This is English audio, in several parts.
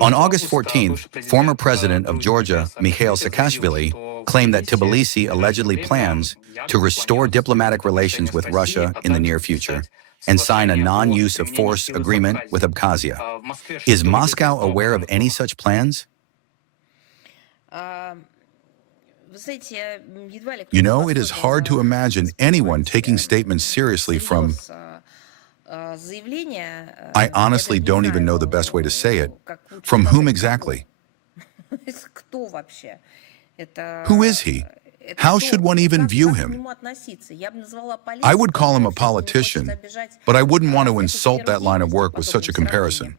On August 14th, former president of Georgia, Mikheil Saakashvili, claimed that Tbilisi allegedly plans to restore diplomatic relations with Russia in the near future and sign a non-use of force agreement with Abkhazia. Is Moscow aware of any such plans? You know, it is hard to imagine anyone taking statements seriously from... I honestly don't even know the best way to say it. From whom exactly? Who is he? How should one even view him? I would call him a politician, but I wouldn't want to insult that line of work with such a comparison.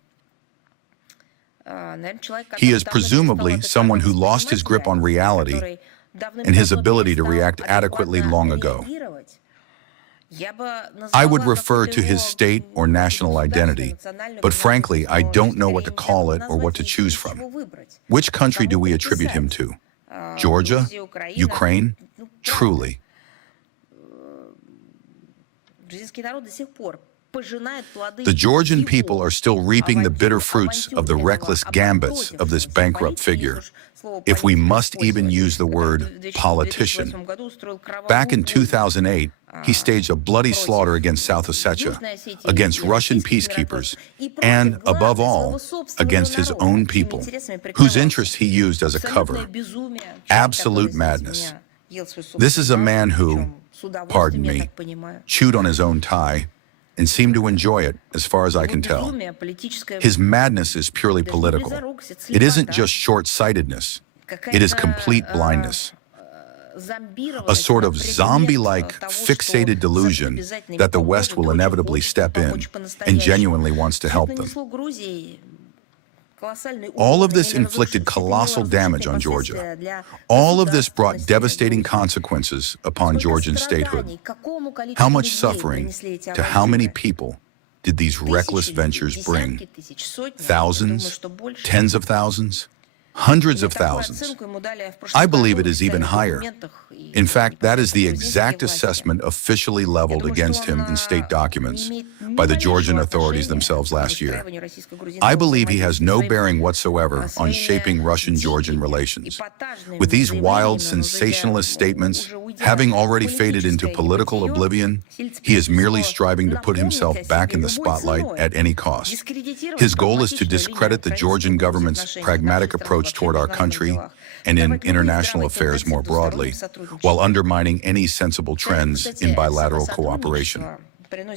He is presumably someone who lost his grip on reality and his ability to react adequately long ago. I would refer to his state or national identity, but frankly, I don't know what to call it or what to choose from. Which country do we attribute him to? Georgia? Ukraine? Truly. The Georgian people are still reaping the bitter fruits of the reckless gambits of this bankrupt figure, if we must even use the word politician. Back in 2008, he staged a bloody slaughter against South Ossetia, against Russian peacekeepers, and, above all, against his own people, whose interests he used as a cover. Absolute madness. This is a man who, pardon me, chewed on his own tie and seemed to enjoy it, as far as I can tell. His madness is purely political. It isn't just short-sightedness. It is complete blindness. A sort of zombie-like, fixated delusion that the West will inevitably step in and genuinely wants to help them. All of this inflicted colossal damage on Georgia. All of this brought devastating consequences upon Georgian statehood. How much suffering to how many people did these reckless ventures bring? Thousands? Tens of thousands? Hundreds of thousands. I believe it is even higher. In fact, that is the exact assessment officially leveled against him in state documents by the Georgian authorities themselves last year. I believe he has no bearing whatsoever on shaping Russian-Georgian relations. With these wild, sensationalist statements having already faded into political oblivion, he is merely striving to put himself back in the spotlight at any cost. His goal is to discredit the Georgian government's pragmatic approach toward our country and in international affairs more broadly, while undermining any sensible trends in bilateral cooperation.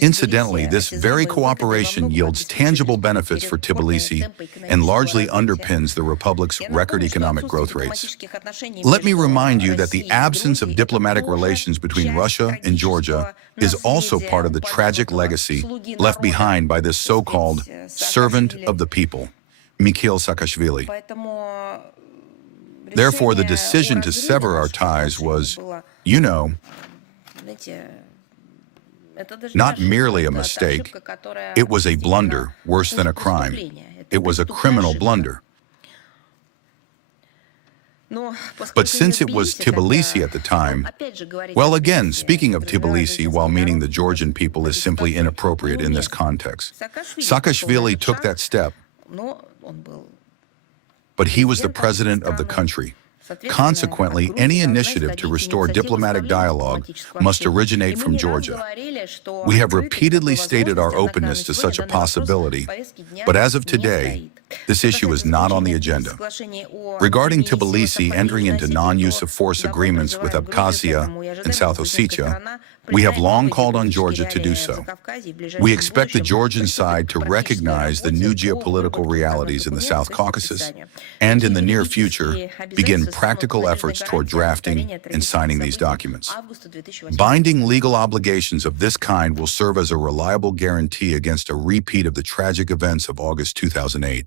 Incidentally, this very cooperation yields tangible benefits for Tbilisi and largely underpins the Republic's record economic growth rates. Let me remind you that the absence of diplomatic relations between Russia and Georgia is also part of the tragic legacy left behind by this so-called servant of the people, Mikheil Saakashvili. Therefore, the decision to sever our ties was, you know, not merely a mistake. It was a blunder worse than a crime. It was a criminal blunder. But since it was Tbilisi at the time, well, again, speaking of Tbilisi while meaning the Georgian people is simply inappropriate in this context. Saakashvili took that step, but he was the president of the country. Consequently, any initiative to restore diplomatic dialogue must originate from Georgia. We have repeatedly stated our openness to such a possibility, but as of today, this issue is not on the agenda. Regarding Tbilisi entering into non-use of force agreements with Abkhazia and South Ossetia, we have long called on Georgia to do so. We expect the Georgian side to recognize the new geopolitical realities in the South Caucasus and in the near future begin practical efforts toward drafting and signing these documents. Binding legal obligations of this kind will serve as a reliable guarantee against a repeat of the tragic events of August 2008.